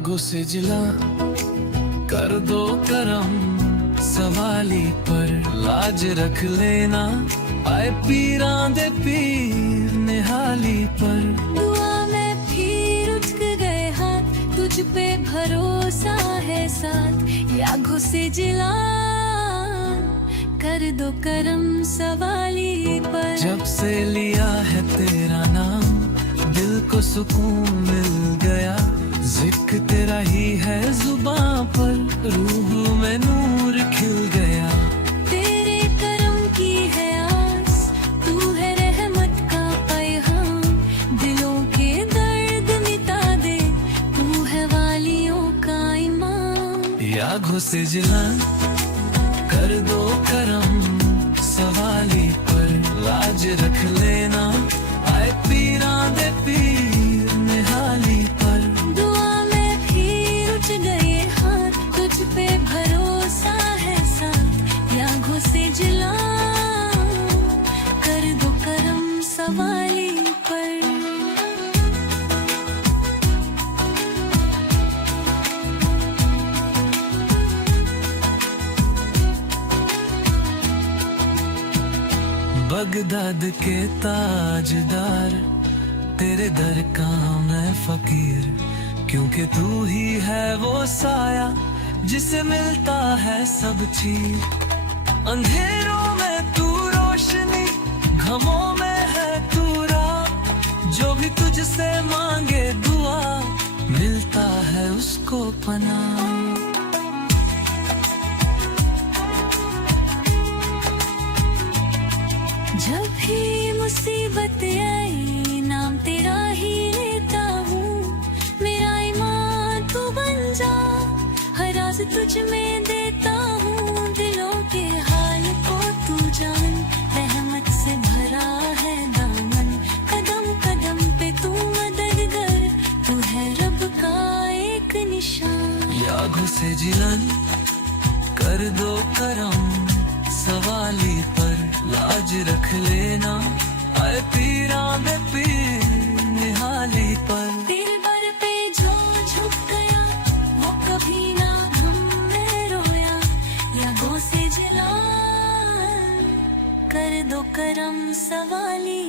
आगो से जिला कर दो करम सवाली पर लाज रख लेना आए पीरां दे पीर निहाली पर दुआ में फिर उठ गए हाथ तुझ पे भरोसा है साथ ये आगो से जिला कर दो करम सवाली पर जब से लिया है तेरा नाम दिल को सुकून मिल गया जिक्र तेरा ही है जुबां पर रूह में नूर खिल गया तेरे करम की है आस तू है रहमत का पैगाम दिलों के दर्द मिटा दे तू है वालियों का इमाम या घुसे जिला कर दो करम सवाली पर लाज रख लेना आए पीरां दे पीर निहाली पर दुआ में फिर उठ गए हाथ तुझ पे भरोसा है साथ या घुसे जिला कर दो करम सवाली पर बगदाद के ताजदार तेरे दर का मैं फकीर क्योंकि तू ही है वो साया जिसे मिलता है सब चीज अंधेरों में तू रोशनी घमों में है तू राह जो भी तुझसे मांगे दुआ मिलता है उसको पनाह जब भी मुसीबत आई नाम तेरा ही लेता हूँ मेरा ईमान तू बन जा हर राज तुझ में देता हूँ दिलों के हाल को तू जान रहमत से भरा है दामन कदम कदम पे तू मददगार तू है रब का एक निशान या घुसे जिलन कर दो करम सवाली पर लाज रख लेना आए पीरां दे पीर निहाली पर दिल भर पे जो झुक गया वो कभी ना गम में रोया या गो से जिला कर दो करम सवाली